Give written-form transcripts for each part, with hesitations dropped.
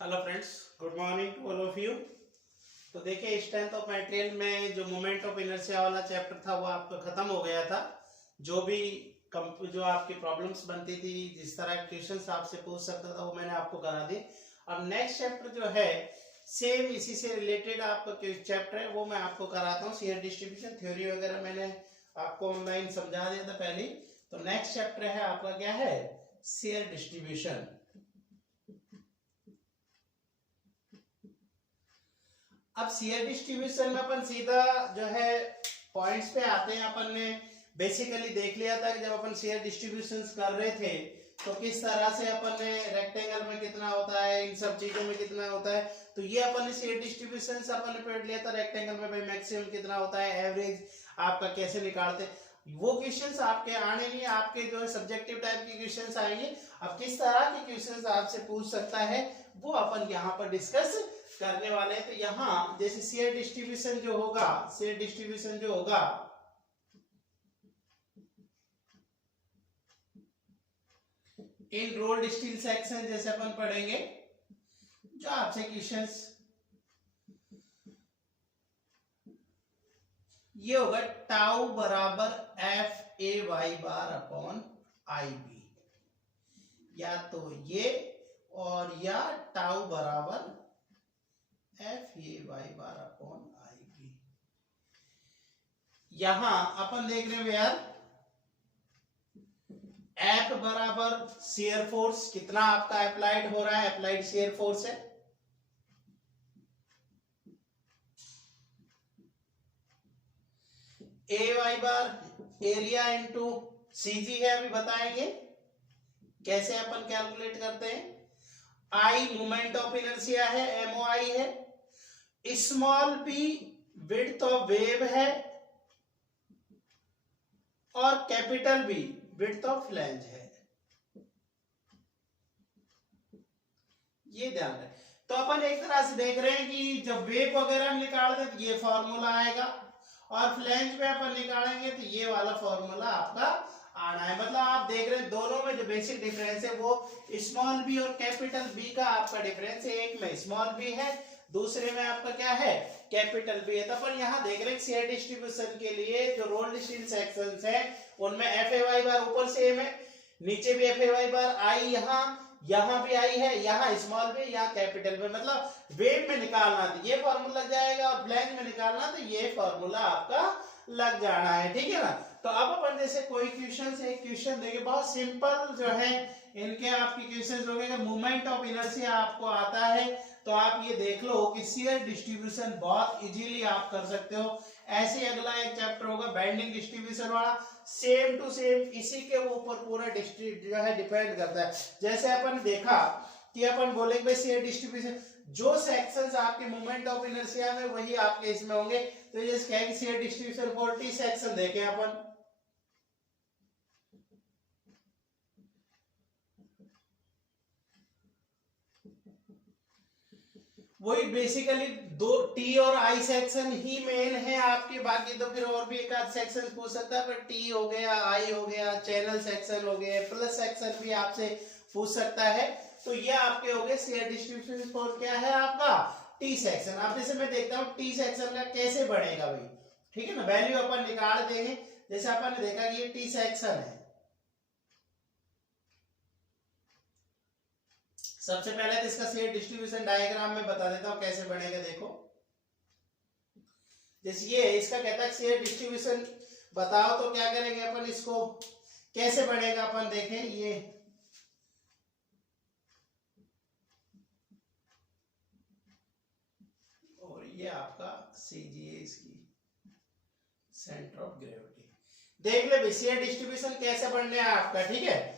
Hello friends, good morning to all of you. तो देखिए, strength of material में जो मोमेंट ऑफ इनर्शिया वाला चैप्टर था वो आपका खत्म हो गया था। जो भी जो आपकी प्रॉब्लम्स बनती थी, जिस तरह के क्वेश्चंस आपसे पूछ सकता था, वो मैंने आपको करा दी। अब नेक्स्ट चैप्टर जो है सेम इसी से रिलेटेड आपका चैप्टर है, वो मैं आपको कराता हूँ। शेयर डिस्ट्रीब्यूशन थ्योरी वगैरह मैंने आपको ऑनलाइन समझा दिया था पहले। तो नेक्स्ट चैप्टर है आपका क्या है, शेयर डिस्ट्रीब्यूशन। अब शेयर डिस्ट्रीब्यूशन में अपन सीधा जो है पॉइंट्स पे आते हैं। अपन ने बेसिकली देख लिया था कि जब अपन शेयर डिस्ट्रीब्यूशन कर रहे थे तो किस तरह से अपन ने रेक्टेंगल में कितना होता है, इन सब चीजों में कितना होता है। तो ये अपन ने शेयर डिस्ट्रीब्यूशन अपन ने पढ़ लिया था। रेक्टेंगल में भाई मैक्सिमम कितना होता है, एवरेज आपका कैसे निकालते, वो क्वेश्चंस आपके आने नहीं, आपके जो है सब्जेक्टिव टाइप के क्वेश्चंस आएंगे। अब किस तरह के क्वेश्चंस आपसे पूछ सकता है वो अपन यहाँ पर डिस्कस करने वाले हैं। तो यहाँ जैसे शेयर डिस्ट्रीब्यूशन जो होगा, शेयर डिस्ट्रीब्यूशन जो होगा इन रोल्ड स्टील सेक्शन, जैसे अपन पढ़ेंगे, जो आपसे क्वेश्चंस ये होगा टाउ बराबर F A Y bar upon I B, या तो ये और या टाउ बराबर F A Y bar upon I B. यहां अपन देख रहे हैं यार, एफ बराबर शेयर फोर्स, कितना आपका अप्लाइड हो रहा है, अप्लाइड शेयर फोर्स है। A Y bar area into CG है, अभी बताएंगे कैसे अपन कैलकुलेट करते हैं। आई मोमेंट ऑफ इनर्शिया है, एमओआई है। Small P width of web है, और capital B width of flange है। ये ध्यान रखें। तो अपन एक तरह से देख रहे हैं कि जब वेव वगैरह हम निकाल दे तो ये फॉर्मूला आएगा, और फ्लैंज पे अपन निकालेंगे तो ये वाला फॉर्मूला आपका आना है। मतलब आप देख रहे हैं दोनों में जो बेसिक डिफरेंस है वो स्मॉल बी और कैपिटल बी का आपका डिफरेंस है। एक में स्मॉल बी है, दूसरे में आपका क्या है, कैपिटल बी है। तो अपन यहाँ देख रहे हैं शेयर डिस्ट्रीब्यूशन के लिए जो रोल्ड स्टील सेक्शंस है उनमें एफ ए वाई बार ऊपर सेम है, नीचे भी एफ ए वाई बार, आई यहाँ भी आई है, यहाँ स्मॉल बी, यहाँ कैपिटल में। मतलब वेव में निकालना तो ये फॉर्मूला लग जाएगा, और फ्लैंज में निकालना तो ये फॉर्मूला आपका लग जाना है, ठीक है ना। तो अब अपन जैसे कोई क्वेश्चन से एक क्वेश्चन देंगे, बहुत सिंपल जो है इनके आपके क्वेश्चन होंगे। मोमेंट ऑफ इनर्शिया आपको आता है तो आप ये देख लो कि शेयर डिस्ट्रीब्यूशन बहुत इजीली आप कर सकते हो। ऐसे अगला एक चैप्टर होगा बेंडिंग डिस्ट्रीब्यूशन वाला, सेम टू सेम इसी के ऊपर पूरा जो है डिपेंड करता है। जैसे अपन देखा कि अपन बोलेंगे भाई शेयर डिस्ट्रीब्यूशन, जो सेक्शंस आपके मोमेंट ऑफ इनर्शिया में वही आपके इसमें होंगे। तो जैसे कहेंगे शेयर डिस्ट्रीब्यूशन 40 सेक्शन देखें अपन, वही बेसिकली दो टी और आई सेक्शन ही मेन है आपके, बाकी तो फिर और भी एक आध सेक्शन पूछ सकता है, पर टी हो गया, आई हो गया, चैनल सेक्शन हो गया, प्लस सेक्शन भी आपसे पूछ सकता है। तो ये आपके हो गए शेयर डिस्ट्रीब्यूशन फॉर क्या है आपका, टी सेक्शन। अब जैसे मैं देखता हूँ टी सेक्शन का कैसे बनेगा भाई, ठीक है ना, वैल्यू अपन निकाल देंगे। जैसे अपन ने देखा कि ये टी सेक्शन है, सबसे पहले तो इसका शेयर डिस्ट्रीब्यूशन डायग्राम में बता देता हूं कैसे बनेगा। देखो जैसे ये इसका कहता है शेयर डिस्ट्रीब्यूशन बताओ, तो क्या करेंगे अपन, इसको कैसे बनेगा अपन देखें। ये और ये आपका सीजीए, इसकी सेंटर ऑफ ग्रेविटी। देख ले भाई शेयर डिस्ट्रीब्यूशन कैसे बनने है आपका, ठीक है।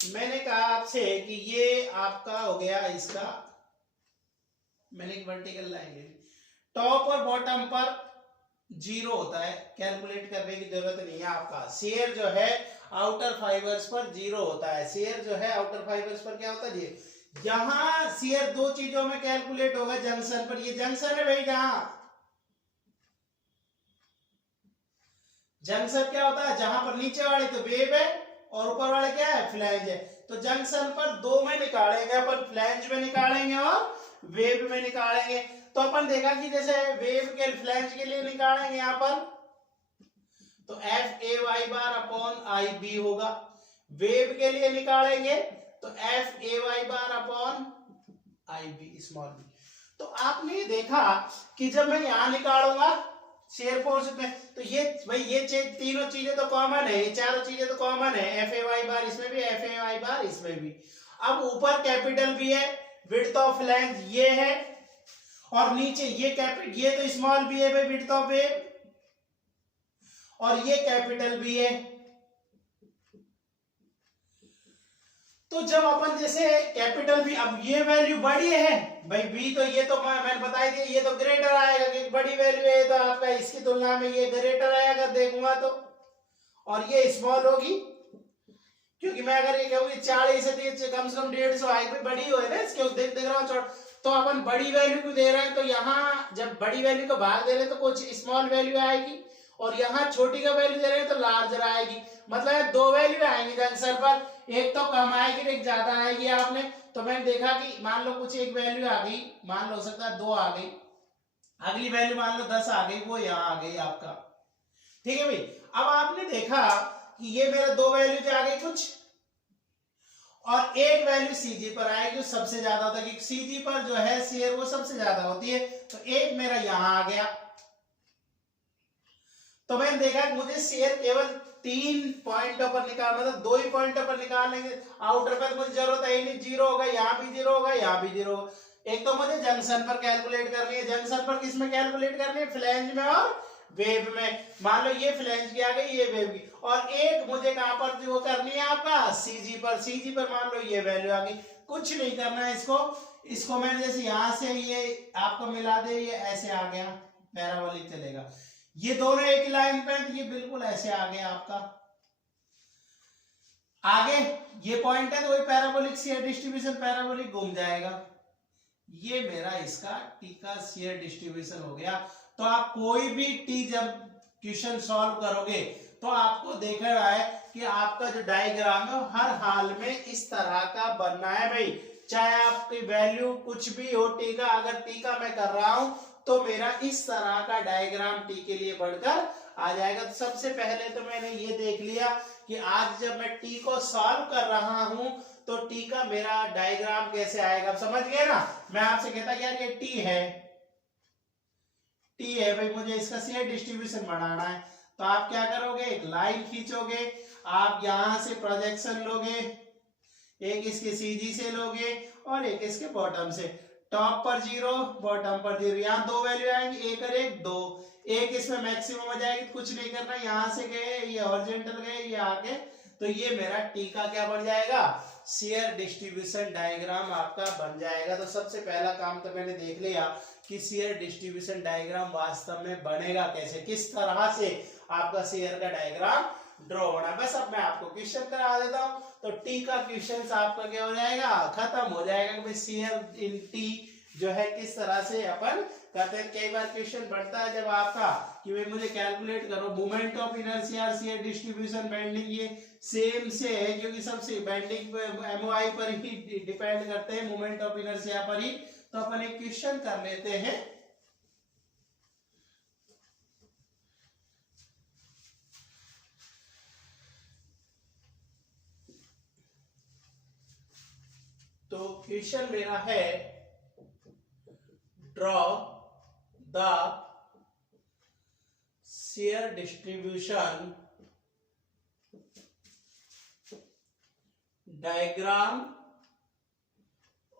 मैंने कहा आपसे कि ये आपका हो गया, इसका मैंने एक वर्टिकल लाइन ले ली, टॉप और बॉटम पर जीरो होता है, कैलकुलेट करने की जरूरत नहीं है। आपका शेयर जो है आउटर फाइबर्स पर जीरो होता है, शेयर जो है आउटर फाइबर्स पर क्या होता है जीरो। यहां शेयर दो चीजों में कैलकुलेट होगा, जंक्शन पर, ये जंक्शन है भाई, जहां जंक्शन क्या होता है, जहां पर नीचे वाले तो वेव है और ऊपर वाले क्या है, फ्लैंज है। तो जंक्शन पर दो में निकालेंगे अपन, फ्लैंज में निकालेंगे और वेव में निकालेंगे। तो अपन देखा कि जैसे वेव के फ्लैंज के लिए निकालेंगे यहां पर तो F A Y bar upon I B होगा, वेव के लिए निकालेंगे तो F A Y bar upon I B small B. तो आपने देखा कि जब मैं यहां निकालूंगा शेयर फोर्स में तो ये भाई ये तीनों चीजें तो कॉमन है, ये चारों चीजें तो कॉमन है, एफ ए वाई बार इसमें भी, एफ ए वाई बार इसमें भी। अब ऊपर कैपिटल भी है, विड्थ ऑफ फ्लैंज ये है, और नीचे ये तो स्मॉल भी है भाई विड्थ ऑफ वेव, और ये कैपिटल भी है। तो जब अपन जैसे कैपिटल भी, अब ये वैल्यू बड़ी है भाई बी, तो ये तो मैंने बताई थी ये तो ग्रेटर आएगा क्योंकि बड़ी वैल्यू है, तो आपका इसकी तुलना में ये ग्रेटर आएगा देखूंगा तो, और ये स्मॉल होगी क्योंकि मैं अगर ये कहूँ 40 से कम 150 आई भी बड़ी हो है ना इसके, देख रहा हूँ तो अपन बड़ी वैल्यू को दे रहे हैं, तो यहाँ जब बड़ी वैल्यू को भाग दे रहे हैं तो कुछ स्मॉल वैल्यू आएगी, और यहाँ छोटी का वैल्यू दे रहे हैं तो लार्जर आएगी। मतलब दो वैल्यू आएंगी जंक्शन पर, एक तो कम आएगी एक ज्यादा आएगी। आपने तो मैंने देखा कि मान लो कुछ एक वैल्यू आ गई, मान लो हो सकता है 2 आ गई, अगली वैल्यू मान लो 10 आ गई, वो यहाँ आ गई आपका। ठीक है भाई, अब आपने देखा कि ये मेरा 2 वैल्यू आ गई कुछ, और एक वैल्यू सीजी पर आएगी जो सबसे ज्यादा होता है क्योंकि सीजी पर जो है शेयर वो सबसे ज्यादा होती है, तो एक मेरा यहां आ गया। तो मैंने देखा कि मुझे शेयर केवल 3 पॉइंटों पर निकाल, मतलब 2 ही पॉइंटों पर निकालेंगे, आउटर पर मुझे जरूरत है ही नहीं, 0 होगा, यहाँ भी 0 होगा, यहाँ भी 0 होगा। एक तो मुझे जंक्शन पर कैलकुलेट करनी है, जंक्शन पर किसमें कैलकुलेट करनी है, फ्लैंज में और वेव में। मान लो ये फ्लैंज की आ गई, ये वेव की, और एक मुझे कहां पर वो करनी है आपका सीजी पर, सीजी पर मान लो ये वैल्यू आ गई। कुछ नहीं करना है इसको मैंने जैसे यहां से ये आपको मिला दे, ये ऐसे आ गया, पैराबोलिक चलेगा, ये दोनों एक लाइन पे, ये बिल्कुल ऐसे आ गया आपका। आगे ये पॉइंट है तो वही पैराबोलिक शेयर डिस्ट्रीब्यूशन, पैराबोलिक घूम जाएगा, ये मेरा इसका टी का शेयर डिस्ट्रीब्यूशन हो गया। तो आप कोई भी टी जब क्वेश्चन सॉल्व करोगे तो आपको देखना है कि आपका जो डायग्राम है हर हाल में इस तरह का बनना है भाई, चाहे आपकी वैल्यू कुछ भी हो टी का, अगर टी का मैं कर रहा हूं तो मेरा इस तरह का डायग्राम टी के लिए बढ़कर आ जाएगा। तो सबसे पहले तो मैंने ये देख लिया कि आज जब मैं टी को सॉल्व कर रहा हूं तो टी का मेरा डायग्राम कैसे आएगा, आप समझ गए ना। मैं आपसे कहता यार ये टी है भाई, मुझे इसका शेयर डिस्ट्रीब्यूशन बनाना है, तो आप क्या करोगे, एक लाइन खींचोगे, आप यहां से प्रोजेक्शन लोगे, एक इसके सीजी से लोगे और एक इसके बॉटम से, टॉप पर 0 बॉटम पर 0, यहाँ 2 वैल्यू आएंगी, एक और एक 2, एक इसमें मैक्सिमम हो जाएगी, कुछ नहीं करना, यहां से गए ये हॉरिजॉन्टल गए ये आगे, तो ये मेरा टी का क्या बन जाएगा, शेयर डिस्ट्रीब्यूशन डायग्राम आपका बन जाएगा। तो सबसे पहला काम तो मैंने देख लिया कि शेयर डिस्ट्रीब्यूशन डायग्राम वास्तव में बनेगा कैसे, किस तरह से आपका शेयर का डायग्राम ड्रॉ होना। बस अब मैं आपको क्वेश्चन करा देता हूं, तो टी का क्वेश्चन आपका क्या हो जाएगा, खत्म हो जाएगा कि शेयर इन टी जो है किस तरह से अपन करते हैं। कई बार क्वेश्चन बढ़ता है जब आपका कि भाई मुझे कैलकुलेट करो moment of inertia share distribution bending, ये सेम से है क्योंकि सबसे बेंडिंग एमओआई पर ही डिपेंड करते हैं, मोमेंट ऑफ इनर्शिया पर ही। तो अपन एक क्वेश्चन कर लेते हैं, तो क्वेश्चन मेरा है draw the share distribution diagram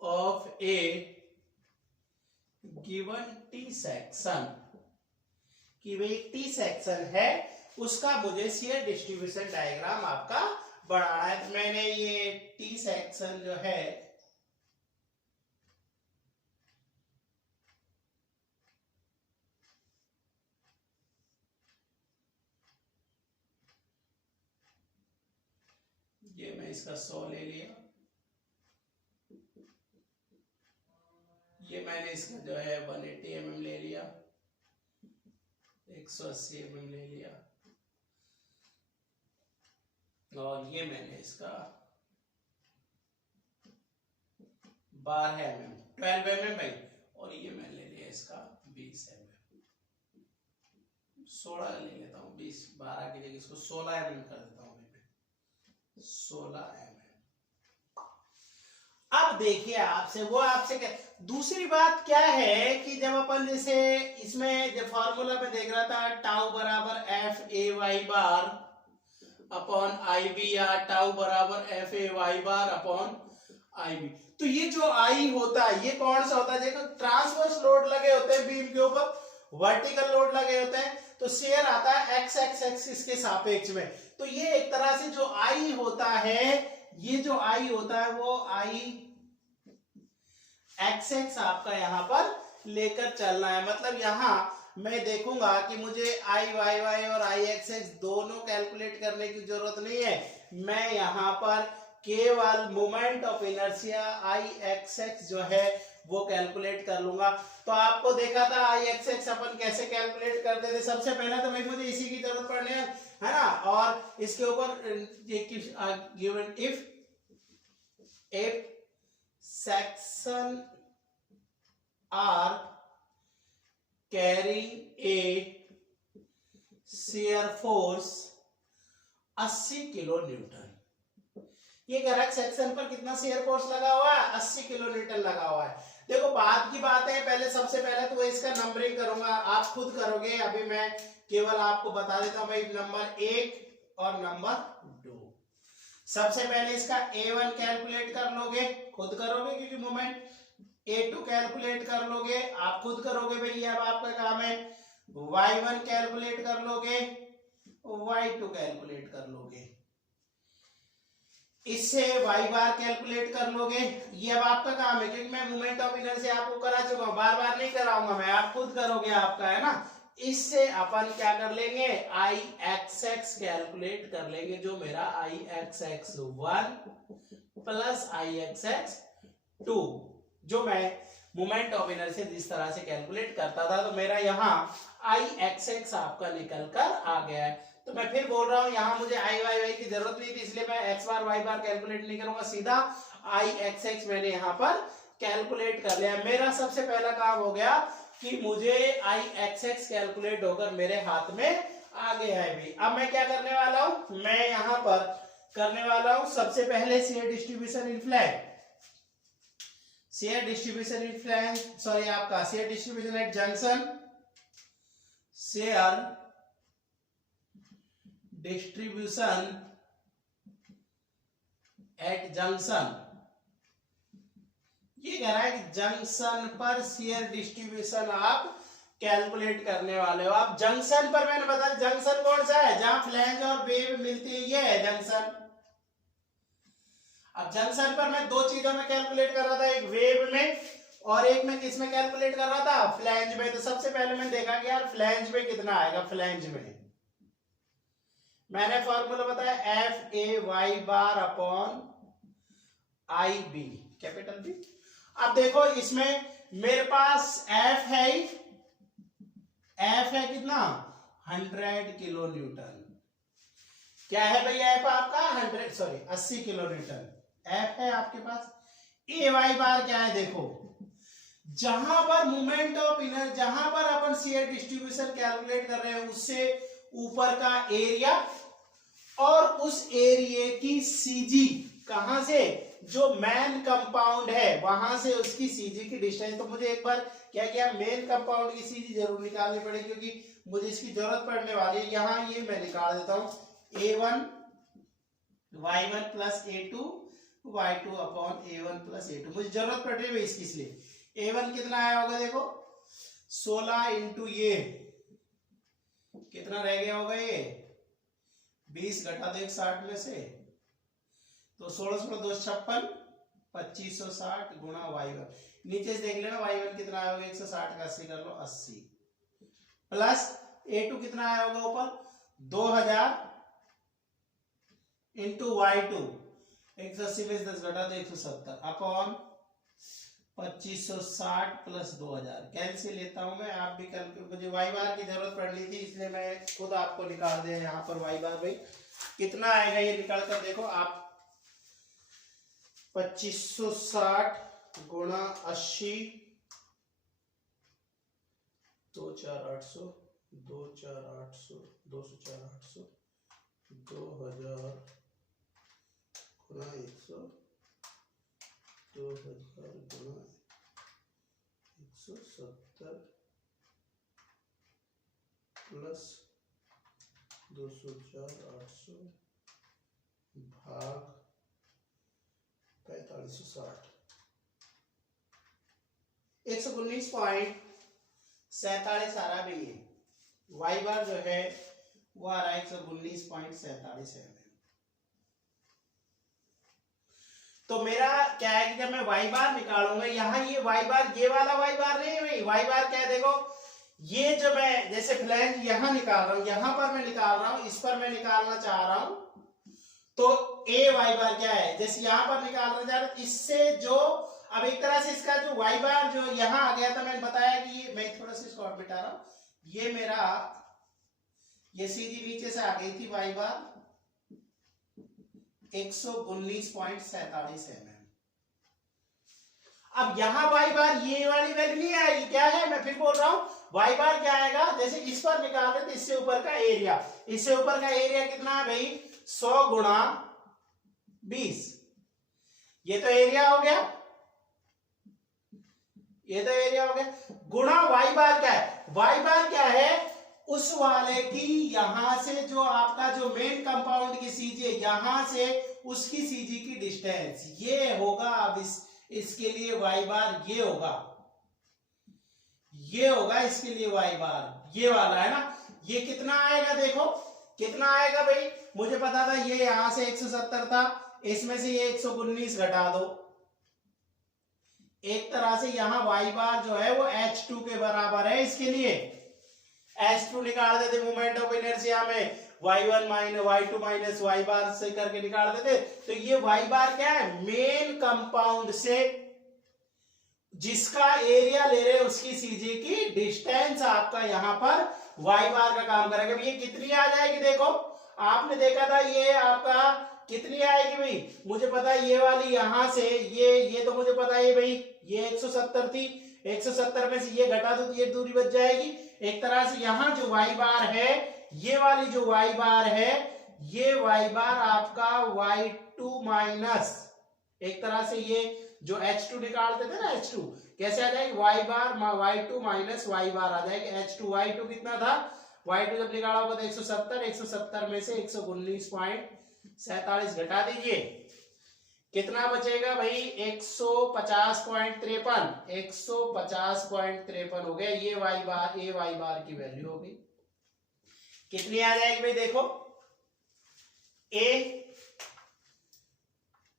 of A given T section, कि भाई टी सेक्शन है उसका मुझे शेयर डिस्ट्रीब्यूशन डायग्राम आपका बनाना है। तो मैंने ये टी सेक्शन जो है ये मैं इसका 100 ले लिया, ये मैंने इसका जो है 180 mm ले लिया, 180 mm ले लिया, और ये मैंने इसका 12 mm, 12 mm भाई, और ये मैं ले लिया इसका 20 mm, 16 ले लेता हूँ, 20 12 की जगह इसको 16 mm कर देता हूँ भाई, 16 mm। अब देखिए आपसे क्या, दूसरी बात क्या है कि जब अपन जैसे इसमें जब फॉर्मूला में देख रहा था टाउ बराबर F A Y bar upon I B, या टाउ बराबर F A Y bar upon I B, तो ये जो आई होता है ये कौन सा होता है, देखो ट्रांसवर्स लोड लगे होते हैं बीम के ऊपर, वर्टिकल लोड लगे होते हैं, तो शेयर आता है एक्स एक्स एक्सिस के सापेक्ष में, तो ये एक तरह से जो आई होता है, ये जो आई होता है वो आई एक्स एक्स आपका यहां पर लेकर चलना है। मतलब यहां मैं देखूंगा कि मुझे आई वाई वाई और आई एक्स एक्स दोनों कैलकुलेट करने की जरूरत नहीं है, मैं यहां पर केवल moment of inertia I x x जो है वो कैलकुलेट कर लूंगा। तो आपको देखा था आई एक्स एक्स अपन कैसे कैलकुलेट करते थे, सबसे पहले तो भाई मुझे इसी की जरूरत पड़नी है ना, और इसके ऊपर given if section are carrying a shear force 80 kilo newton, ये कह रहा है सेक्शन पर कितना शेयर फोर्स लगा हुआ है, 80 किलो न्यूटन लगा हुआ है। देखो बात की बात है, पहले सबसे पहले तो इसका नंबरिंग करूंगा, आप खुद करोगे, अभी मैं केवल आपको बता देता हूं भाई नंबर 1 और नंबर 2। सबसे पहले इसका A1 कैलकुलेट कर लोगे, खुद करोगे क्योंकि मोमेंट, A2 कैलकुलेट कर लोगे, आप खुद करोगे भाई, अब आपका काम है। Y1 कैलकुलेट कर लोगे, Y2 कैलकुलेट कर लोगे, इससे y बार कैलकुलेट कर लोगे, ये अब आपका काम है क्योंकि मैं मोमेंट ऑफ इनर्शिया आपको करा चुका हूं, बार बार नहीं कराऊंगा मैं, आप खुद करोगे, आपका है ना। इससे अपन क्या कर लेंगे, आई एक्स एक्स कैलकुलेट कर लेंगे, जो मेरा आई एक्स एक्स 1 प्लस आई एक्स एक्स 2, जो मैं मोमेंट ऑफ इनर्शिया जिस तरह से कैलकुलेट करता था, तो मेरा यहाँ आई एक्स एक्स आपका निकल कर आ गया है। तो मैं फिर बोल रहा हूं, यहां मुझे आई वाई वाई की जरूरत नहीं थी, इसलिए मैं एक्स बार वाई बार कैलकुलेट नहीं करूंगा, सीधा आई एक्स एक्स मैंने यहां पर कैलकुलेट कर लिया। मेरा सबसे पहला काम हो गया कि मुझे आई एक्स एक्स कैलकुलेट होकर मेरे हाथ में आ गया है भी। अब मैं क्या करने वाला हूं, मैं यहां पर करने वाला हूं सबसे पहले share distribution in flag, share distribution in flag, sorry आपका share distribution at junction, share distribution at junction, ये कह रहा है कि जंक्शन पर शेयर डिस्ट्रीब्यूशन आप कैलकुलेट करने वाले हो। आप जंक्शन पर, मैंने बताया जंक्शन कौन सा है, जहां फ्लैंज और वेव मिलती है, ये है जंक्शन। अब जंक्शन पर मैं दो चीजों में कैलकुलेट कर रहा था, एक वेव में और एक में किस में कैलकुलेट कर रहा था, फ्लैंज में। तो सबसे पहले मैंने देखा कि यार फ्लैंज में कितना आएगा, फ्लैंज में मैंने फॉर्मूला बताया F A Y bar upon I B, capital B. अब देखो इसमें मेरे पास एफ है, एफ है कितना 100 किलो न्यूटन, क्या है भैया एफ आपका 80 किलो न्यूटन एफ है आपके पास। ए वाई बार क्या है, देखो जहां पर मोमेंट ऑफ इनर्शिया, जहां पर अपन शेयर डिस्ट्रीब्यूशन कैलकुलेट कर रहे हैं उससे ऊपर का एरिया, और उस एरिया की सीजी, कहां से, जो मेन कंपाउंड है वहां से उसकी सीजी की डिस्टेंस। तो मुझे एक बार क्या किया, मेन कंपाउंड की सीजी जरूर निकालनी पड़ेगी क्योंकि मुझे इसकी जरूरत पड़ने वाली है। यहां ये मैं निकाल देता हूं, A1 Y1 plus A2 Y2 upon A1 plus A2, मुझे जरूरत पड़ रही है इसकी, इसलिए A1 कितना आया होगा, देखो 16 इंटू ये कितना रह गया होगा, ये 20 घटा दो 60 में से, तो 16 16 2 56, 2560 गुणा y1, नीचे से देख लेना y1 कितना आया होगा, 160 का 80 कर लो 80, प्लस A2 कितना आया होगा ऊपर 2000 इंटू y2, 180 में 10 घटा दो 170 अपॉन 2560 प्लस 2000, कैलसी लेता हूं मैं, आप भी कैलकुलेट, मुझे वाई बार की जरूरत पड़ रही थी इसलिए मैं खुद आपको निकाल दिया यहाँ पर वाई बार भाई कितना आएगा, ये निकाल कर देखो आप 2560 गुणा 80, 2 4 800, 2 4 800, 200 4 800, 2000 गुणा 100, 2000 गुणा 170 प्लस 200 4 800 भाग 4560, 119.47 आ रहा भी है। वाई बार जो है वो आ रहा है 119.47 है। तो मेरा क्या है कि जब मैं वाई बार निकालूंगा, यहाँ ये वाई बार, ये वाला वाई बार नहीं है भाई। वाई बार क्या है देखो, ये जो मैं जैसे फ्लैंज यहाँ निकाल रहा हूं, यहां पर मैं निकाल रहा हूं, इस पर मैं निकालना चाह रहा हूं, तो ए वाई बार क्या है, जैसे यहां पर निकालना चाह रहा हूं, इससे जो अब एक तरह से इसका जो वाई बार जो यहां आ गया था, मैंने बताया कि ये मैं थोड़ा सा इसको और मिटा रहा हूं, ये मेरा ये सीधी नीचे से आ गई थी वाई बार 119.47 mm। अब यहां वाई बार ये वाली वैल्यू नहीं आएगी, क्या है, मैं फिर बोल रहा हूं, वाई बार क्या आएगा, जैसे इस पर निकाल रहे थे, इससे ऊपर का एरिया, इससे ऊपर का एरिया कितना है भाई, 100 गुणा 20, ये तो एरिया हो गया, ये तो एरिया हो गया, गुणा वाई बार क्या है, वाई बार क्या है, उस वाले की यहां से जो आपका जो मेन कंपाउंड की सीजी, यहां से उसकी सीजी की डिस्टेंस, ये होगा। अब इसके लिए वाई बार ये होगा, ये होगा इसके लिए वाई बार, ये वाला है ना, ये कितना आएगा देखो, कितना आएगा भाई, मुझे पता था ये यहां से 170 था, इसमें से ये 119 घटा दो, एक तरह से यहां वाई बार जो है वो H2 के बराबर है। इसके लिए H2 निकाल देते मोमेंट ऑफ इनर्शिया में, y1 minus y2 minus y बार से करके निकाल देते, तो ये y बार क्या है, मेन कंपाउंड से जिसका एरिया ले रहे उसकी सीजी की डिस्टेंस आपका यहां पर y बार का काम करेगा। ये कितनी आ जाएगी देखो, आपने देखा था ये आपका कितनी आएगी भाई, मुझे पता है ये वाली यहां से ये तो मुझे पता है भाई, ये 170 थी, 170 में से ये घटा दो तो ये दूरी बच जाएगी। एक तरह से यहां जो y बार है, ये वाली जो y बार है, ये y बार आपका y2 माइनस, एक तरह से ये जो H2 निकालते थे ना, H2 कैसे आ जाएगी, y बार y2 माइनस y बार आ जाएगी। H2 y2 कितना था, y2 जब निकाला होगा तो 170, 170 में से 119.47 घटा दीजिए, कितना बचेगा भाई, 150.53, 150.53 हो गया। ये वाई बार, ए वाई बार की वैल्यू होगी, कितनी आ जाएगी भाई देखो, ए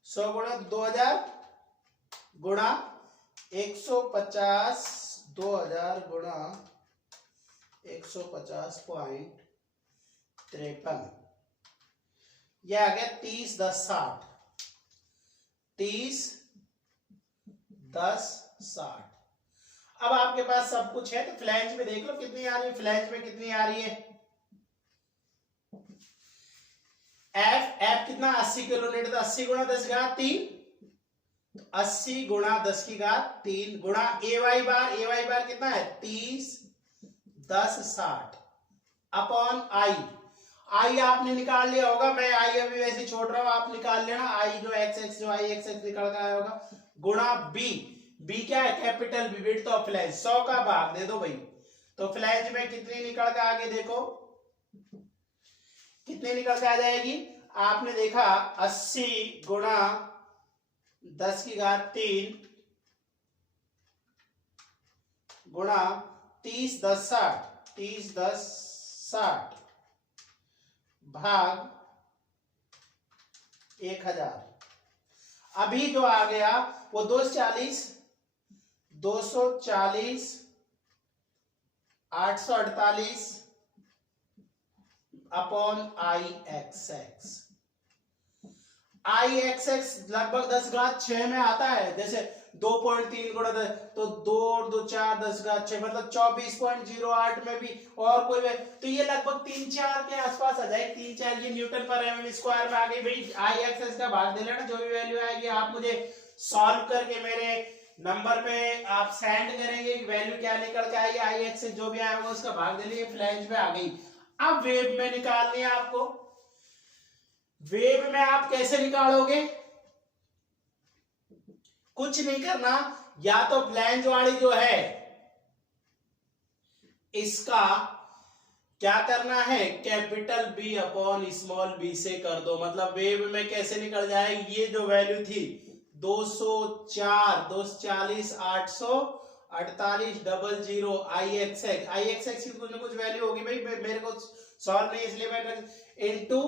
100 गुणा 2000 गुणा 150, 2000 गुणा 150.53, यह आ गया 30 10 60, 30 10 60। अब आपके पास सब कुछ है तो फ्लैंज में देख लो कितनी आ रही है, फ्लैंज में कितनी आ रही है, एफ कितना 80 किलोमीटर, 80 गुणा 10 की घात 3, 80 गुणा 10 की घात 3 गुणा ए वाई बार कितना है 30 10 60 अपॉन आई, आई आपने निकाल लिया होगा, मैं आई अभी वैसे छोड़ रहा हूं, आप निकाल लेना, आई जो एक्स जो आई एक्स निकल कर आया होगा, गुणा बी, बी क्या है capital B, width of flange, 100 का भाग दे दो भाई, तो फ्लैंज में कितनी निकल के आगे देखो, कितनी निकल के आ जाएगी, आपने देखा 80 गुणा 10 की घात 3 गुणा 30 10 60, 30 10 60 भाग 1000, अभी जो आ गया वो 240 848 अपॉन आई एक्स लगभग 10 घात 6 में आता है, जैसे 2.3 गुणा 10 तो 2 और 2 4 10 घात 6 मतलब 24.08 में भी और कोई भी, तो ये लगभग 3-4 के आसपास आ जाए, 3-4 ये न्यूटन पर एमएम स्क्वायर में आ गई भाई। आई एक्स का भाग दे लेना, जो भी वैल्यू आएगी आप मुझे सॉल्व करके मेरे नंबर पे आप सेंड करेंगे कि वैल्यू क्या निकल के आई, आई एक्स जो भी आएगा उसका भाग देंगे, फ्लैंज पे आ गई। अब वेव में निकालनी है आपको। वेव में आप कैसे निकालोगे? कुछ नहीं करना, या तो फ्लैंज वाली जो है इसका क्या करना है, capital B upon small B से कर दो। मतलब वेव में कैसे निकल जाएगी, ये जो वैल्यू थी 204, 240, 848, 00, आई एक्स की कुछ ना कुछ वैल्यू होगी भाई, मेरे को सॉल्व नहीं इसलिए मैंने into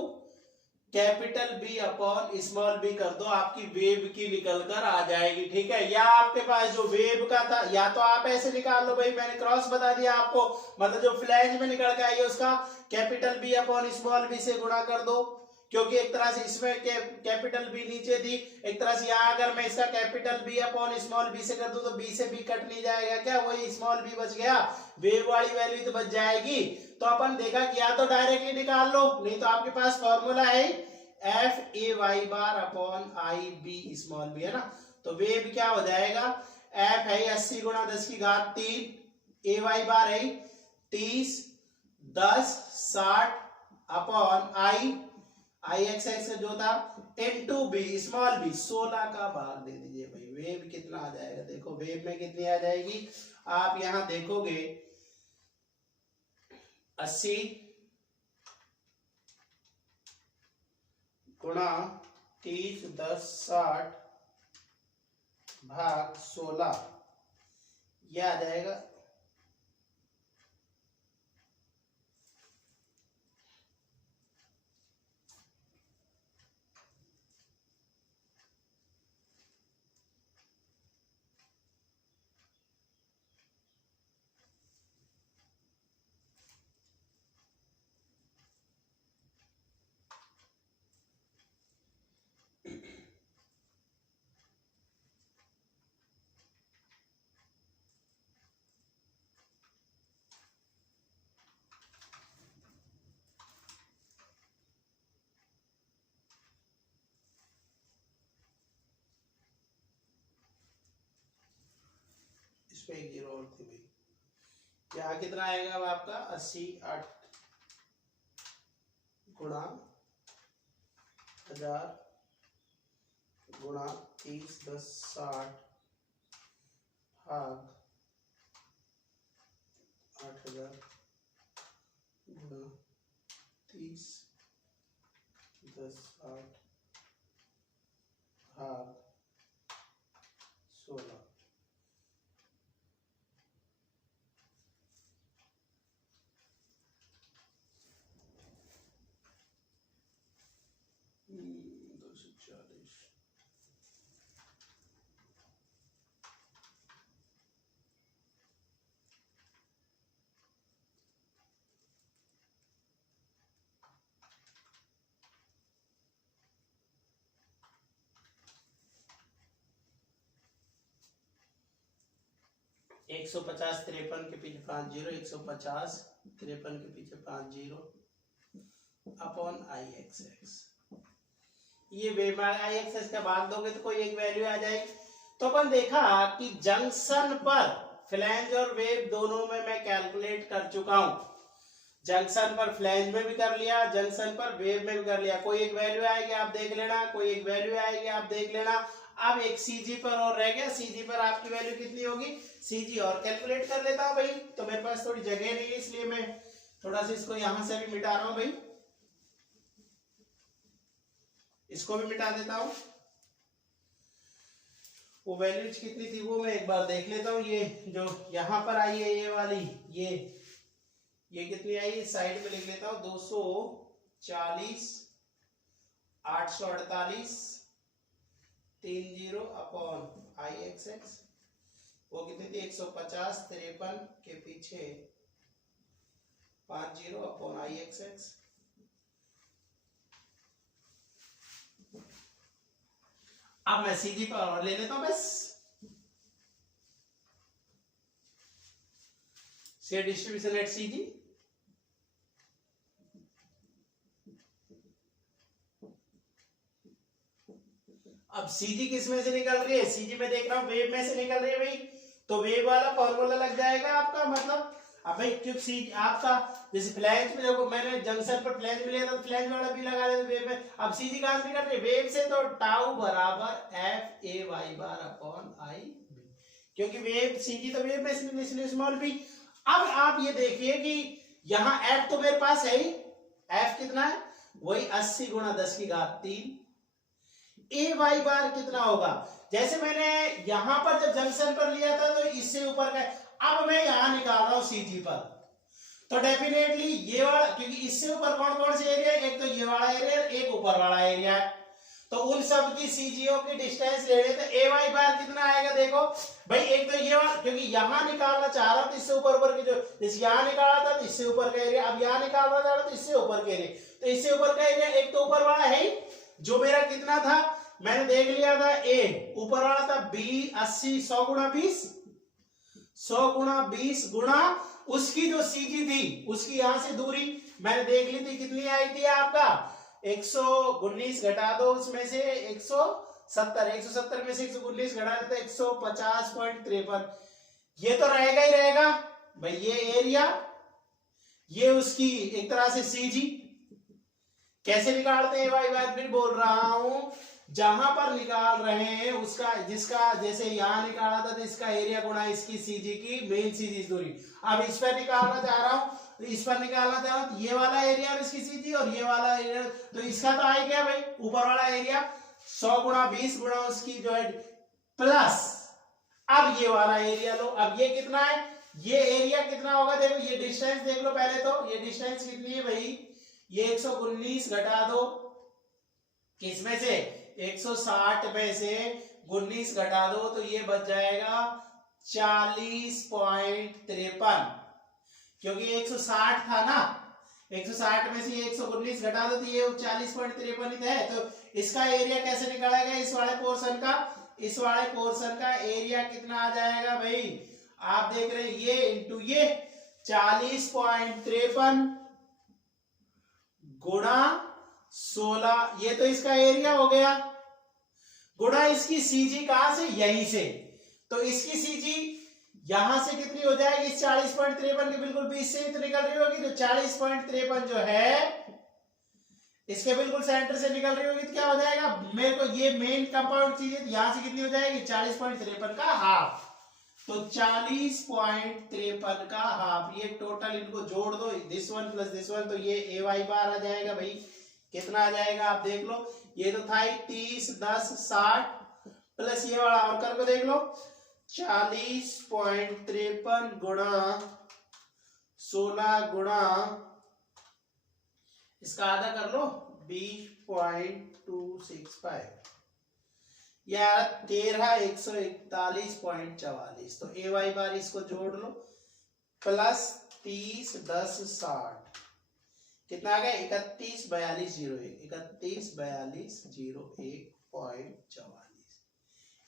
capital B upon small B कर दो, आपकी वेव की निकल कर आ जाएगी। ठीक है, या आपके पास जो वेव का था, या तो आप ऐसे निकाल लो भाई, मैंने क्रॉस बता दिया आपको, मतलब जो फ्लैंज में निकल के आई है उसका capital B upon small B से गुणा कर दो, क्योंकि एक तरह से इसमें कैपिटल बी नीचे थी, एक तरह से यहाँ अगर मैं इसका capital B upon small B से कर दूं तो बी से बी कट नहीं जाएगा क्या, वही स्मॉल बी बच गया, वेव वाली वैल्यू तो बच जाएगी। तो अपन देखा कि या तो डायरेक्टली निकाल लो, नहीं तो आपके पास फॉर्मूला है F A Y bar upon I B small B, है ना। तो वेव क्या हो जाएगा, एफ है 80 गुणा 10 की घात 3, ए वाई बार है 30, 10, 60 अपॉन आई एक्स जो था इनटू बी स्मॉल बी, 16 का भाग दे दीजिए भाई, वेव कितना आ जाएगा। देखो वेव में कितनी आ जाएगी, आप यहां देखोगे 80 गुणा 30, 10, 60 भाग 16, यह आ जाएगा 1 0 और थी भाई, क्या कितना आएगा अब आपका 80, 8 गुणा 1000 गुणा 30, 10, 60 भाग 8000 गुणा 30, 10, 60 भाग 16। एक 150 53 के पीछे 5 0, 150 53 के पीछे 5 0 अपॉन आई एक्स एक्स, ये वेव आई एक्स एक्स का भाग दोगे तो कोई एक वैल्यू आ जाएगी। तो अपन देखा कि जंक्शन पर फ्लैंज और वेव दोनों में मैं कैलकुलेट कर चुका हूं, जंक्शन पर फ्लैंज में भी कर लिया, जंक्शन पर वेव में भी कर लिया, कोई एक वैल्यू आएगी आप देख लेना, कोई एक वैल्यू आएगी आप देख लेना। अब एक सीजी पर और रह गया, सीजी पर आपकी वैल्यू कितनी होगी, सीजी और कैलकुलेट कर लेता हूं भाई, तो मेरे पास थोड़ी जगह नहीं है इसलिए मैं थोड़ा सा इसको यहां से भी मिटा रहा हूं भाई, इसको भी मिटा देता हूं। वो वैल्यूज कितनी थी वो मैं एक बार देख लेता हूं, ये जो यहां पर आई है ये वाली, ये कितनी आई, साइड में लिख लेता हूं 240, 848, 30 अपॉन आई एक्स एक्स, वो कितनी थी 150 53 के पीछे 50 अपॉन आई एक्स एक्स। अब मैं सीधी पर और ले लेता हूं बस, से डिस्ट्रीब्यूशन एट सीजी, अब सीजी किस में से निकल रही है, सीजी में देख रहा हूँ वेव में से निकल रही है भाई, तो वेव वाला फॉर्मूला लग जाएगा आपका, मतलब अब भाई क्योंकि सीजी आपका जैसे फ्लैंज में देखो मैंने जंक्शन पर फ्लैंज में लिया था, तो फ्लैंज वाला भी लगा देते वेव में। अब सीजी कहां से निकल रही है, वेव से, तो टाउ बराबर F A Y bar upon I B, क्योंकि वेव सीजी तो वेव में इसलिए स्मॉल बी। अब आप ये देखिए कि यहाँ एफ तो मेरे पास है ही, एफ कितना है वही 80 गुणा 10 की घात 3, ए वाई बार कितना होगा, जैसे मैंने यहां पर जब जंक्शन पर लिया था तो इससे ऊपर का, अब मैं यहां निकाल रहा हूं सीजी पर, तो डेफिनेटली ये वाला, क्योंकि इससे ऊपर कौन कौन से एरिया, एक तो ये वाला एरिया, एक ऊपर वाला एरिया है, तो उन सब की सीजीओ की डिस्टेंस ले रहे, तो ए वाई बार कितना आएगा देखो भाई, एक तो ये वाला, क्योंकि यहां निकालना चाह रहा हूं तो इससे ऊपर की जो, जैसे यहां निकाला था तो इससे ऊपर का एरिया, अब यहां निकालना चाह रहा तो इससे ऊपर का एरिया, तो इससे ऊपर का एरिया एक तो ऊपर वाला है जो मेरा कितना था मैंने देख लिया था, ए ऊपर वाला था बी 80 100 गुणा 20, 100 गुणा 20 गुणा उसकी जो सीजी थी उसकी यहां से दूरी मैंने देख ली थी, कितनी आई थी आपका 119 घटा दो उसमें से 170 में से 119 घटा दो 150.53, ये तो रहेगा ही रहेगा भाई, ये एरिया, ये उसकी एक तरह से सीजी। कैसे निकालते हैं भाई, मैं फिर बोल रहा हूं, जहां पर निकाल रहे हैं उसका, जिसका जैसे यहां निकाला था तो इसका एरिया गुणा इसकी सीजी की मेन सीजी दूरी, अब इस पर निकालना चाह रहा हूं तो इस पर निकालना चाह रहा हूं, ये वाला एरिया और इसकी सीजी और ये वाला एरिया, तो इसका तो आई क्या भाई ऊपर वाला एरिया 100 गुणा 20 गुणा उसकी जो है प्लस, अब ये वाला एरिया लो, अब ये कितना है, ये एरिया कितना होगा देखो, ये डिस्टेंस देख लो पहले, तो ये डिस्टेंस कितनी है भाई, ये 119 घटा दो किसमें से 160 में से 19 घटा दो तो ये बच जाएगा 40.53, क्योंकि 160 था ना, 160 में से ये 119 घटा दो तो ये 40.53 है, तो इसका एरिया कैसे निकालेगा, इस वाले पोर्शन का, इस वाले पोर्शन का एरिया कितना आ जाएगा भाई, आप देख रहे हैं ये इंटू ये 40.53 गुणा 16, ये तो इसका एरिया हो गया, गुणा इसकी सीजी कहां से, यहीं से, तो इसकी सीजी यहां से कितनी हो जाएगी, इस 40.53 की बिल्कुल बीच से ही तो निकल रही होगी, तो 40.53 जो है इसके बिल्कुल सेंटर से निकल रही होगी, तो क्या हो जाएगा, मेरे को ये मेन कंपाउंड चीज है, यहां से कितनी हो जाएगी 40.53 का हाफ, तो 40.53 का हाफ, ये टोटल इनको जोड़ दो, this one plus this one, तो ये ए वाई बार आ जाएगा भाई, कितना आ जाएगा आप देख लो, ये तो था 30 10 60 प्लस ये वाला और कर को देख लो 40.53 गुणा 16 गुणा इसका आधा कर लो 20.265 या 13,141.44, तो ए वाई बार इसको जोड़ लो प्लस 30 10 60 कितना आ गया 314201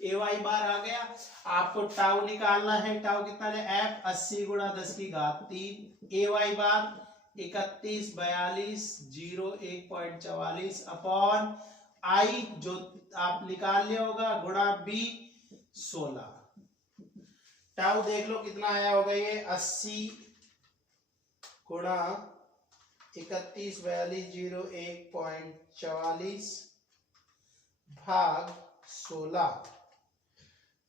ए वाई बार आ गया। आपको टाउ निकालना है, टाउ कितना है एफ 80 गुणा 10 की घात 3, ए वाई बार 314201.44 अपॉन आई जो आप निकाल लिया होगा गुणा बी 16, टाउ देख लो कितना आया होगा ये 80 गुणा 314201.44 भाग 16,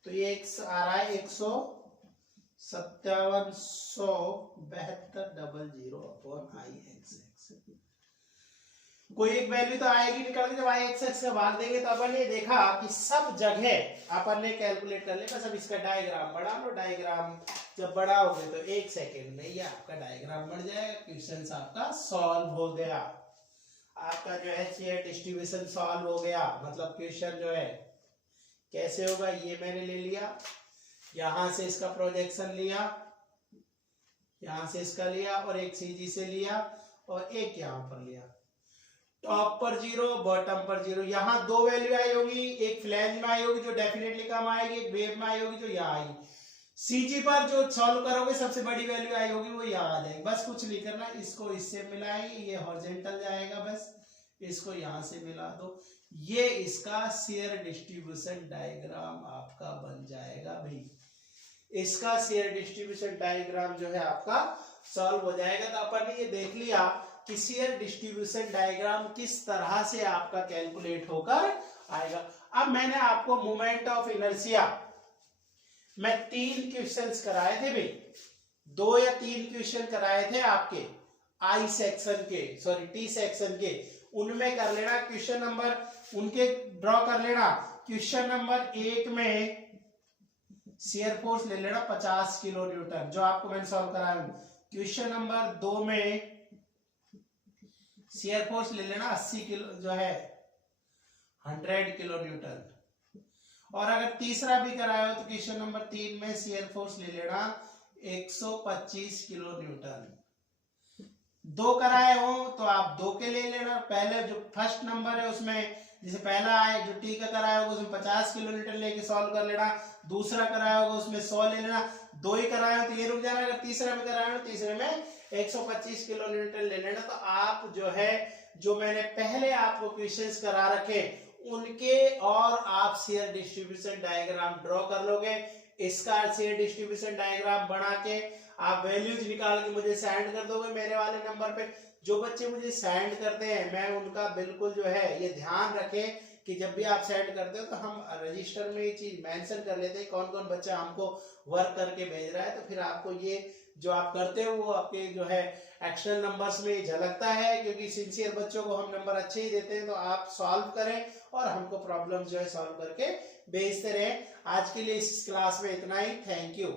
तो ये आ रहा है 157,172.00 अपॉन आई एक्स एक्स, कोई एक वैल्यू तो आएगी निकल के, जब आई एक्स एक्स का भाग देंगे तो अपन ने देखा कि सब जगह अपन ने कैलकुलेट कर लिया, बस अब इसका डायग्राम बना लो, डायग्राम जब बढ़ाओगे तो 1 सेकेंड में ये आपका डायग्राम बन जाएगा, क्वेश्चन आपका सॉल्व हो गया, आपका जो है शेयर डिस्ट्रीब्यूशन सॉल्व हो गया, मतलब क्वेश्चन जो है कैसे होगा, ये मैंने ले लिया, यहां से इसका प्रोजेक्शन लिया, यहां से इसका लिया और एक सीजी से लिया और एक यहां पर लिया, टॉप पर 0 बॉटम पर 0, यहां दो वैल्यू आई होगी, एक फ्लैंज में आई होगी जो डेफिनेटली कम आएगी, एक वेव में आई होगी जो यहाँ आएगी, सीजी पर जो सॉल्व करोगे सबसे बड़ी वैल्यू आई होगी वो यहाँ आ जाएगी, बस कुछ नहीं करना, इसको इससे मिलाएंगे, ये हॉरिजॉन्टल जाएगा, बस इसको यहां से मिला दो, ये इसका शेयर डिस्ट्रीब्यूशन डायग्राम आपका बन जाएगा भाई। इसका शेयर डिस्ट्रीब्यूशन डायग्राम जो है आपका सॉल्व हो जाएगा। तो अपन ने ये देख लिया कि शेयर डिस्ट्रीब्यूशन डायग्राम किस तरह से आपका कैलकुलेट होकर आएगा। अब मैंने आपको मोमेंट ऑफ इनर्शिया में 3 क्वेश्चंस कराए थे भाई, 2 या 3 क्वेश्चन कराए थे आपके आई सेक्शन के, सॉरी टी सेक्शन के, उनमें कर लेना क्वेश्चन नंबर, उनके ड्रॉ कर लेना। क्वेश्चन नंबर 1 में शेयर फोर्स ले लेना 50 किलो न्यूटन, जो आपको मैंने सॉल्व कराया। क्वेश्चन नंबर 2 में शेयर फोर्स ले लेना 80 किलो, जो है 100 किलो न्यूटन। और अगर तीसरा भी कराया हो तो क्वेश्चन नंबर 3 में शेयर फोर्स ले लेना 125 किलो न्यूटन। 2 कराए हो तो आप 2 के ले लेना। पहले जो फर्स्ट नंबर है उसमें जैसे पहला आए जो टी का कराया होगा उसमें 50 किलो न्यूटन लेके सॉल्व कर लेना, दूसरा कराया होगा उसमें 100 ले लेना, 2 ही कराया हो तो ये रुक जाना। अगर तीसरा में कराया हो तीसरे में 125 किलो न्यूटन ले लेना। तो आप जो है, जो मैंने पहले आपको क्वेश्चंस करा रखे उनके और आप शेयर डिस्ट्रीब्यूशन डायग्राम ड्रॉ कर लोगे। इसका शेयर डिस्ट्रीब्यूशन डायग्राम बना के आप वैल्यूज निकाल के मुझे सेंड कर दोगे मेरे वाले नंबर पे। जो बच्चे मुझे सेंड करते हैं मैं उनका बिल्कुल जो है ये ध्यान रखें कि जब भी आप सेंड करते हो तो हम रजिस्टर में ये चीज मेंशन कर लेते हैं कौन कौन बच्चा हमको वर्क करके भेज रहा है। तो फिर आपको ये जो आप करते हो वो आपके जो है एक्सटर्नल नंबर्स में झलकता है, क्योंकि सिंसियर बच्चों को हम नंबर अच्छे ही देते हैं। तो आप सॉल्व करें और हमको प्रॉब्लम जो है सॉल्व करके भेजते रहें। आज के लिए इस क्लास में इतना ही। Thank you.